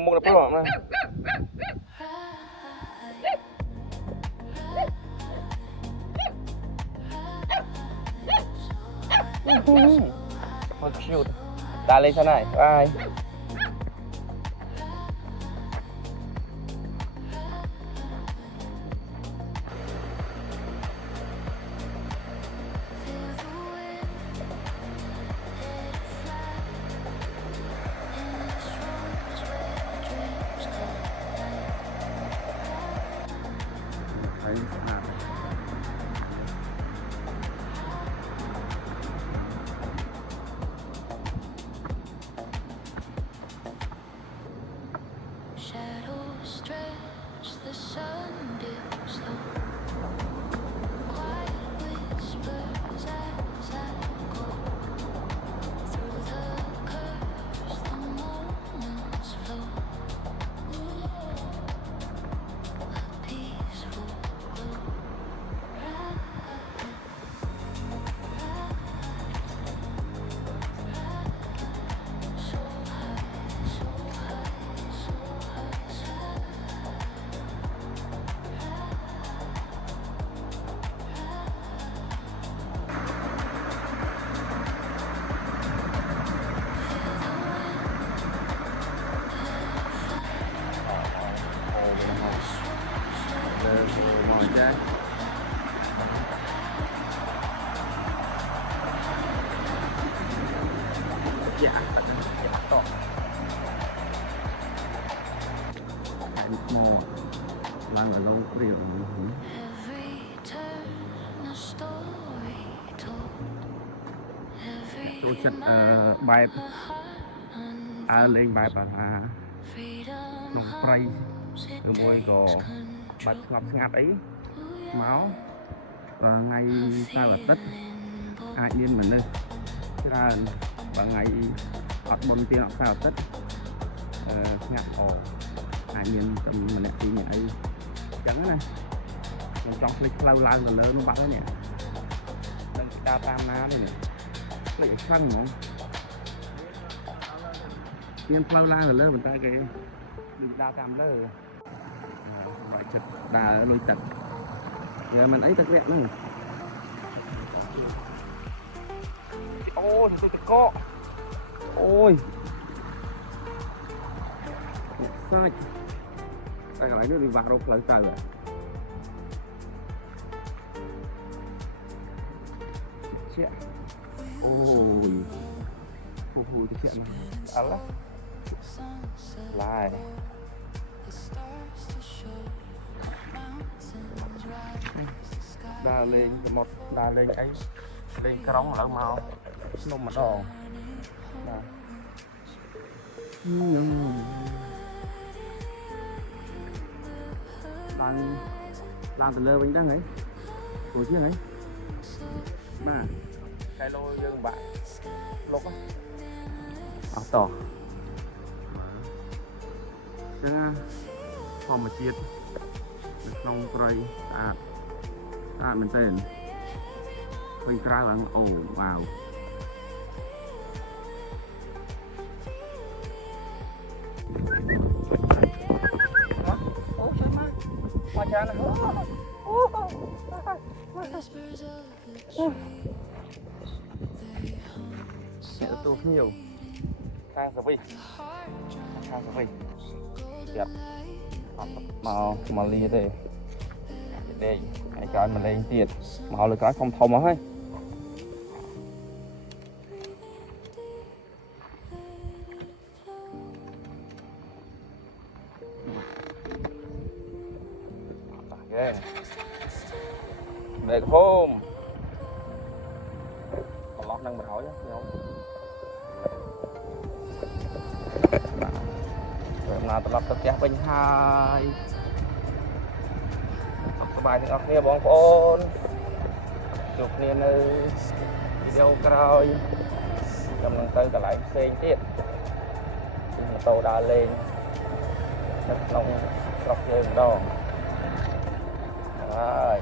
một đập lỏng này oh cute ta lên sau này bye dạ to mò lang ở lâu rượu tôi chất bài lên bài bà nông pray môi có bạch ngọc ngạt ấy máu ngày ta là tất ai nhiên mình đây ra và ngày hoạt bồn tiền học sao tất ngạt ổ ai nhiên tầm mình lại tìm ấy trắng này còn trong click lâu lâu là lớn nó bắt đấy nè đừng ta tam ná đây nè lại xăng không tiền lâu lâu là lớn mình ta cái đừng ta tam lớn loại chất đà lôi tật giờ mình ấy tật đẹp nữa ôi tôi có ôi sai đây lại nó đi vào rộp lại trời rồi chết ôi phù phù cái chuyện này Allah lại đa lên một đa lên ấy lên cái rong lỡ màu nôm mà đỏ làm từ lơ bánh đăng ấy cổ chiếc ấy mà cái lô dương bạn lốc á tỏ chẳng phòng mà chiết trong cây mình tên khơi ra là ồ vào ôi trời má hoa trà này mẹ tôi nhiều ข้างสวิเจ็บมาลีเด้เด้ไอ้การมันเล่นเตียดมาเอาเลยการทอมมาให้เด็กโฮมcòn lót năng mình hỏi nhé rồi nào tôi lắp tất cả bên haiสบายទាំងអស់គ្នាបងប្អូនជួបគ្នានៅវីដេអូក្រោយខ្ញុំនឹងទៅកន្លែងផ្សេងទៀតម៉ូតូដើរលេងនៅក្នុងស្រុកយើងម្ដងហើយ